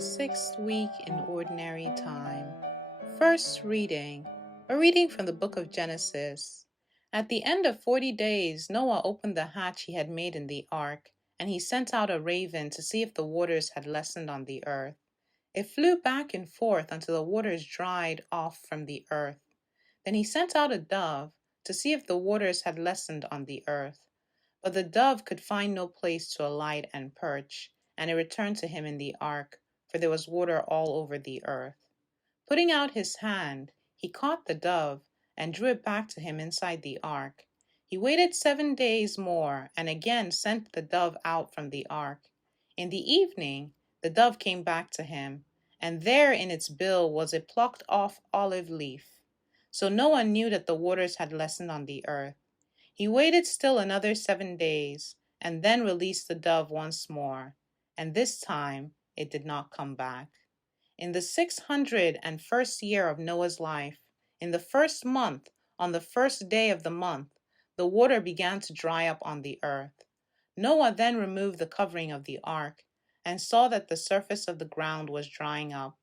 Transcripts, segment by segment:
the 6th week in Ordinary Time. First reading, a reading from the book of Genesis. At the end of 40 days, Noah opened the hatch he had made in the ark, and he sent out a raven to see if the waters had lessened on the earth. It flew back and forth until the waters dried off from the earth. Then he sent out a dove to see if the waters had lessened on the earth. But the dove could find no place to alight and perch, and it returned to him in the ark, for there was water all over the earth. Putting out his hand, he caught the dove and drew it back to him inside the ark. He waited 7 days more and again sent the dove out from the ark. In the evening, the dove came back to him, and there in its bill was a plucked off olive leaf. So Noah knew that the waters had lessened on the earth. He waited still another 7 days, and then released the dove once more, and this time it did not come back. In the 601st year of Noah's life, in the first month, on the first day of the month, the water began to dry up on the earth. Noah then removed the covering of the ark, and saw that the surface of the ground was drying up.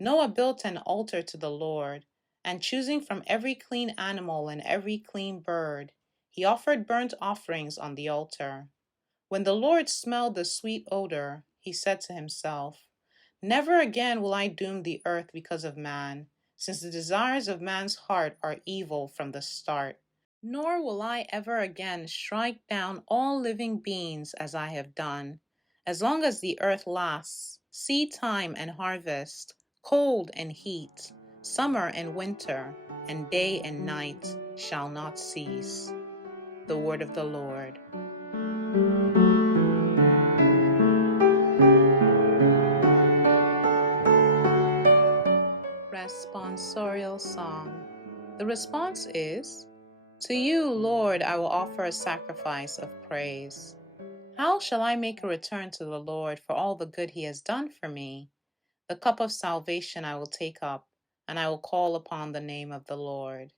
Noah built an altar to the Lord, and choosing from every clean animal and every clean bird, he offered burnt offerings on the altar. When the Lord smelled the sweet odor, he said to himself, "Never again will I doom the earth because of man, since the desires of man's heart are evil from the start. Nor will I ever again strike down all living beings as I have done. As long as the earth lasts, seed time and harvest, cold and heat, summer and winter, and day and night shall not cease." The word of the Lord. Responsorial Song. The response is, "To you, Lord, I will offer a sacrifice of praise. How shall I make a return to the Lord for all the good he has done for me? The cup of salvation I will take up, and I will call upon the name of the Lord.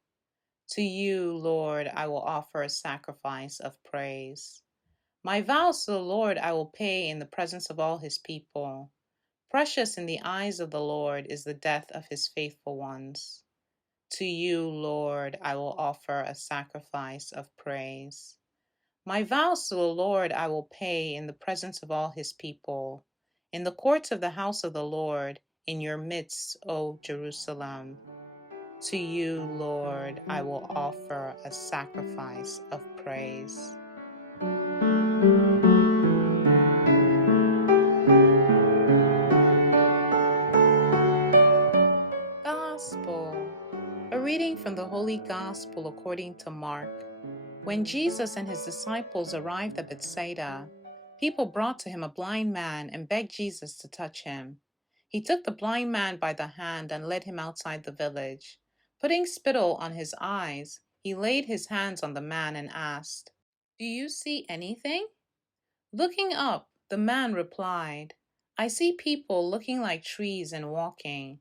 To you, Lord, I will offer a sacrifice of praise. My vows to the Lord I will pay in the presence of all his people. Precious in the eyes of the Lord is the death of his faithful ones. To you, Lord, I will offer a sacrifice of praise. My vows to the Lord I will pay in the presence of all his people, in the courts of the house of the Lord, in your midst, O Jerusalem. To you, Lord, I will offer a sacrifice of praise." Gospel. A reading from the Holy Gospel according to Mark. When Jesus and his disciples arrived at Bethsaida, people brought to him a blind man and begged Jesus to touch him. He took the blind man by the hand and led him outside the village. Putting spittle on his eyes, he laid his hands on the man and asked, "Do you see anything?" Looking up, the man replied, "I see people looking like trees and walking."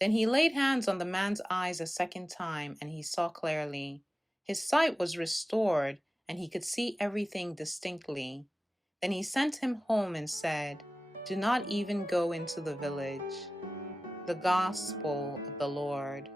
Then he laid hands on the man's eyes a second time, and he saw clearly. His sight was restored, and he could see everything distinctly. Then he sent him home and said, "Do not even go into the village." The Gospel of the Lord.